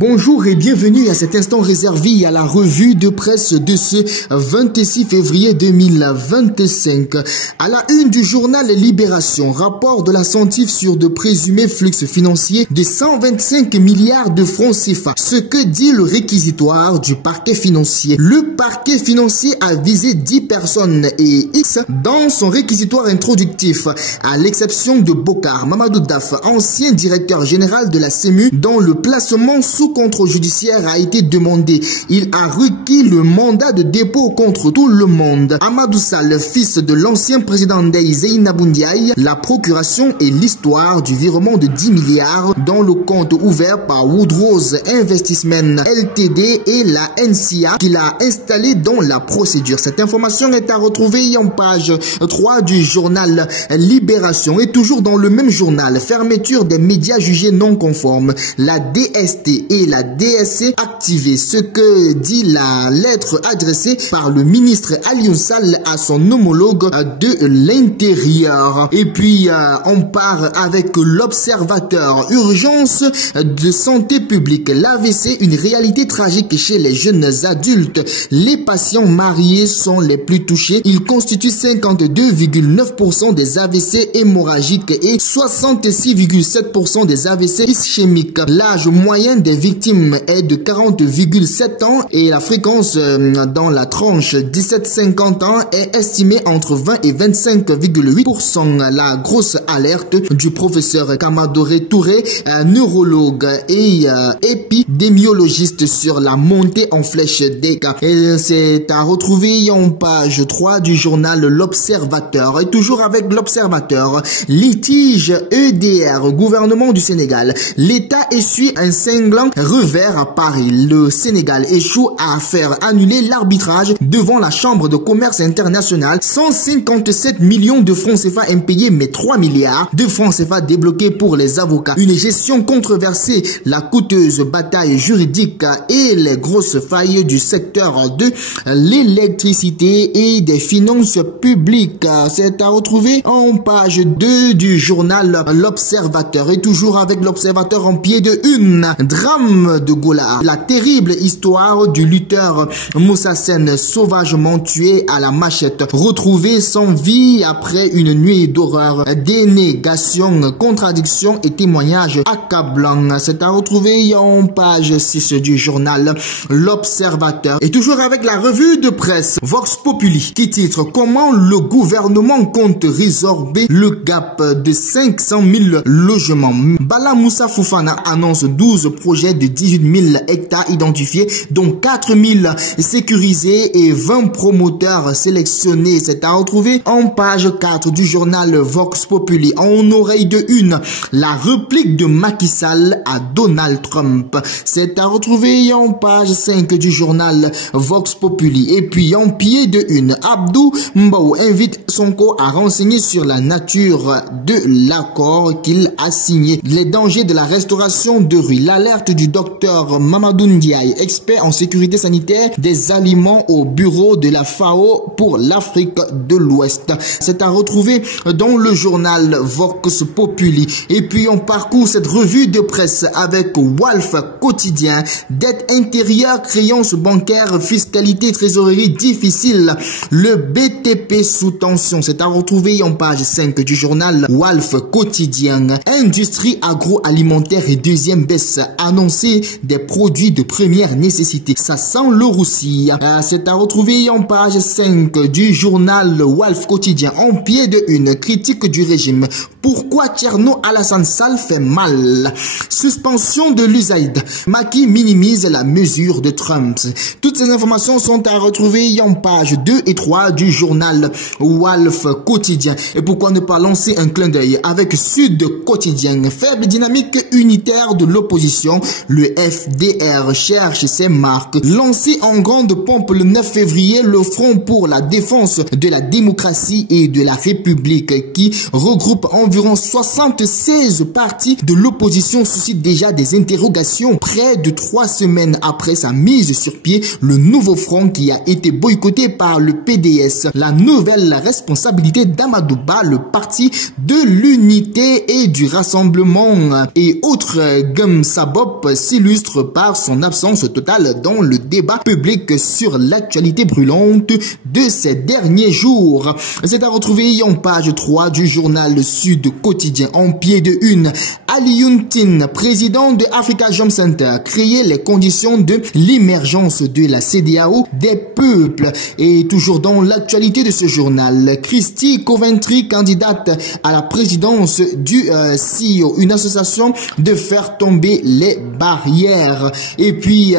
Bonjour et bienvenue à cet instant réservé à la revue de presse de ce 26 février 2025. À la une du journal Libération, rapport de la CENTIF sur de présumés flux financiers de 125 milliards de francs CFA. Ce que dit le réquisitoire du parquet financier. Le parquet financier a visé 10 personnes et X dans son réquisitoire introductif, à l'exception de Bokar Mamadou Daf, ancien directeur général de la CEMU, dont le placement sous contrôle judiciaire a été demandé. Il a requis le mandat de dépôt contre tout le monde. Amadou Sall, fils de l'ancien président Ndeye Zeynabou Ndiaye, la procuration et l'histoire du virement de 10 milliards dans le compte ouvert par Woodrose Investment Ltd et la NCA qu'il a installé dans la procédure. Cette information est à retrouver en page 3 du journal Libération. Et toujours dans le même journal, fermeture des médias jugés non conformes. La DST et la DSC activées. Ce que dit la lettre adressée par le ministre Alioune Sall à son homologue de l'Intérieur. Et puis, on part avec l'Observateur. Urgence de santé publique. L'AVC, une réalité tragique chez les jeunes adultes. Les patients mariés sont les plus touchés. Ils constituent 52,9% des AVC hémorragiques et 66,7% des AVC ischémiques. L'âge moyen des victimes est de 40,7 ans et la fréquence dans la tranche 17-50 ans est estimée entre 20 et 25,8%. La grosse alerte du professeur Kamadoré Touré, neurologue et épidémiologiste sur la montée en flèche des cas. Et c'est à retrouver en page 3 du journal L'Observateur. Et toujours avec L'Observateur, litige EDR, gouvernement du Sénégal. L'État essuie un cinglant revers à Paris. Le Sénégal échoue à faire annuler l'arbitrage devant la Chambre de commerce internationale. 157 millions de francs CFA impayés, mais 3 milliards de francs CFA débloqués pour les avocats. Une gestion controversée, la coûteuse bataille juridique et les grosses failles du secteur de l'électricité et des finances publiques. C'est à retrouver en page 2 du journal L'Observateur. Et toujours avec L'Observateur en pied de une. Drame de Gola. La terrible histoire du lutteur Moussa Sène, sauvagement tué à la machette, retrouvé sans vie après une nuit d'horreur. Dénégation, contradiction et témoignages accablants. C'est à retrouver en page 6 du journal L'Observateur. Et toujours avec la revue de presse Vox Populi qui titre comment le gouvernement compte résorber le gap de 500 000 logements. Bala Moussa Fofana annonce 12 projets de 18 000 hectares identifiés, dont 4 000 sécurisés et 20 promoteurs sélectionnés. C'est à retrouver en page 4 du journal Vox Populi. En oreille de une, la réplique de Macky Sall à Donald Trump. C'est à retrouver en page 5 du journal Vox Populi. Et puis en pied de une, Abdou Mbow invite Sonko à renseigner sur la nature de l'accord qu'il a signé. Les dangers de la restauration de rue. L'alerte du docteur Mamadou Ndiaye, expert en sécurité sanitaire des aliments au bureau de la FAO pour l'Afrique de l'Ouest. C'est à retrouver dans le journal Vox Populi. Et puis on parcourt cette revue de presse avec Walf Quotidien. Dette intérieure, créance bancaire, fiscalité, trésorerie difficile. Le BTP sous tension. C'est à retrouver en page 5 du journal Walf Quotidien. Industrie agroalimentaire et deuxième baisse annoncée des produits de première nécessité. Ça sent le roussi. C'est à retrouver en page 5 du journal Walf Quotidien. En pied de une, critique du régime. Pourquoi Thierno Alassane Sall fait mal? Suspension de l'USAID. Macky minimise la mesure de Trump. Toutes ces informations sont à retrouver en page 2 et 3 du journal Walf Quotidien. Et pourquoi ne pas lancer un clin d'œil avec Sud Quotidien? Faible dynamique unitaire de l'opposition. Le FDR cherche ses marques. Lancé en grande pompe le 9 février, le Front pour la défense de la démocratie et de la République qui regroupe environ 76 partis de l'opposition suscite déjà des interrogations. Près de 3 semaines après sa mise sur pied, le nouveau front qui a été boycotté par le PDS, la nouvelle responsabilité d'Amadou Ba, le parti de l'unité et du rassemblement et autres Gum Sabop Diop s'illustre par son absence totale dans le débat public sur l'actualité brûlante de ces derniers jours. C'est à retrouver en page 3 du journal Sud Quotidien en pied de une. Alioune Tine, président de Africa Jom Center, créer les conditions de l'émergence de la CEDEAO des peuples. Et toujours dans l'actualité de ce journal, Christy Coventry, candidate à la présidence du CEO, une association de faire tomber les barrières. Et puis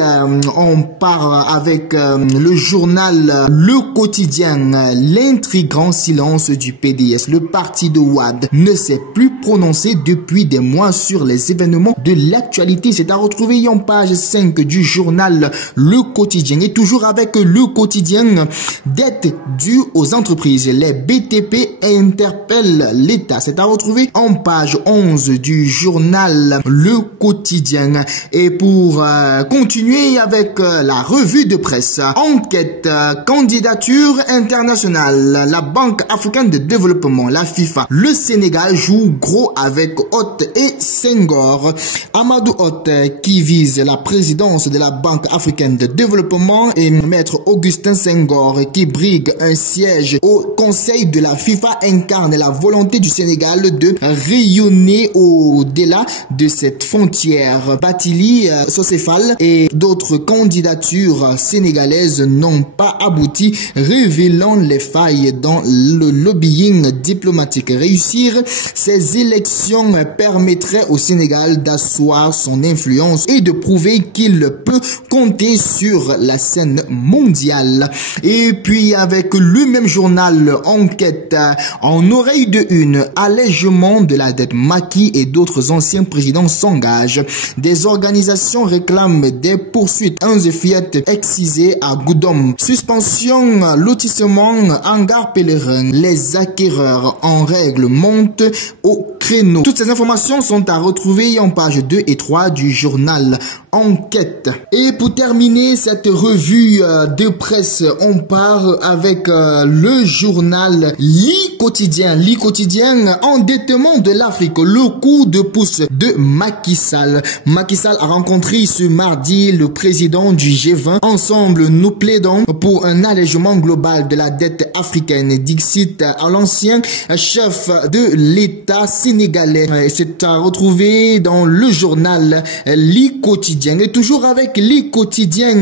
on part avec le journal Le Quotidien, l'intrigant silence du PDS. Le parti de Wade ne s'est plus prononcé depuis des mois sur les événements de l'actualité. C'est à retrouver en page 5 du journal Le Quotidien. Et toujours avec Le Quotidien, dette due aux entreprises. Les BTP interpellent l'État. C'est à retrouver en page 11 du journal Le Quotidien. Et pour continuer avec la revue de presse, enquête, candidature internationale, la Banque africaine de développement, la FIFA, le Sénégal joue gros avec Hott et Senghor. Amadou Hott qui vise la présidence de la Banque africaine de développement et Maître Augustin Senghor qui brigue un siège au Conseil de la FIFA incarne la volonté du Sénégal de rayonner au-delà de cette frontière. Batili, Socéphale et d'autres candidatures sénégalaises n'ont pas abouti, révélant les failles dans le lobbying diplomatique. Réussir ces élections permettrait au Sénégal d'asseoir son influence et de prouver qu'il peut compter sur la scène mondiale. Et puis avec le même journal, enquête en oreille de une, allègement de la dette. Macky et d'autres anciens présidents s'engagent. Des organisations réclament des poursuites. Un Fiat excisé à Goudom. Suspension, lotissement, hangar pèlerin. Les acquéreurs en règle montent au créneau. Toutes ces informations sont à retrouver en page 2 et 3 du journal Enquête. Et pour terminer cette revue de presse, on part avec le journal Li Quotidien. Li Quotidien, endettement de l'Afrique, le coup de pouce de Macky Sall. Macky Sall a rencontré ce mardi le président du G20. Ensemble, nous plaidons pour un allègement global de la dette africaine. Dixit à l'ancien chef de l'État sénégalais. C'est à retrouver dans le journal Li Quotidien. Et toujours avec Li Quotidien,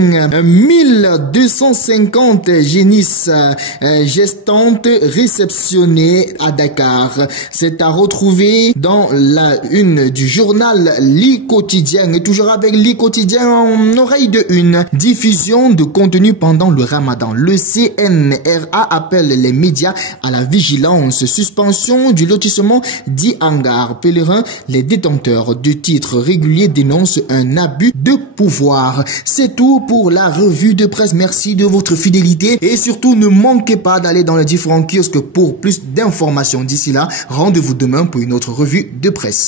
1250 génisses gestantes réceptionnées à Dakar. C'est à retrouver dans la une du journal Li Quotidien. Et toujours avec Li Quotidien en oreille de une, diffusion de contenu pendant le Ramadan. Le CNRA appelle les médias à la vigilance. Suspension du lotissement dit hangar pèlerin. Les détenteurs de titres réguliers dénoncent un abus de pouvoir. C'est tout pour la revue de presse. Merci de votre fidélité et surtout ne manquez pas d'aller dans les différents kiosques pour plus d'informations. D'ici là, rendez-vous demain pour une autre revue de presse.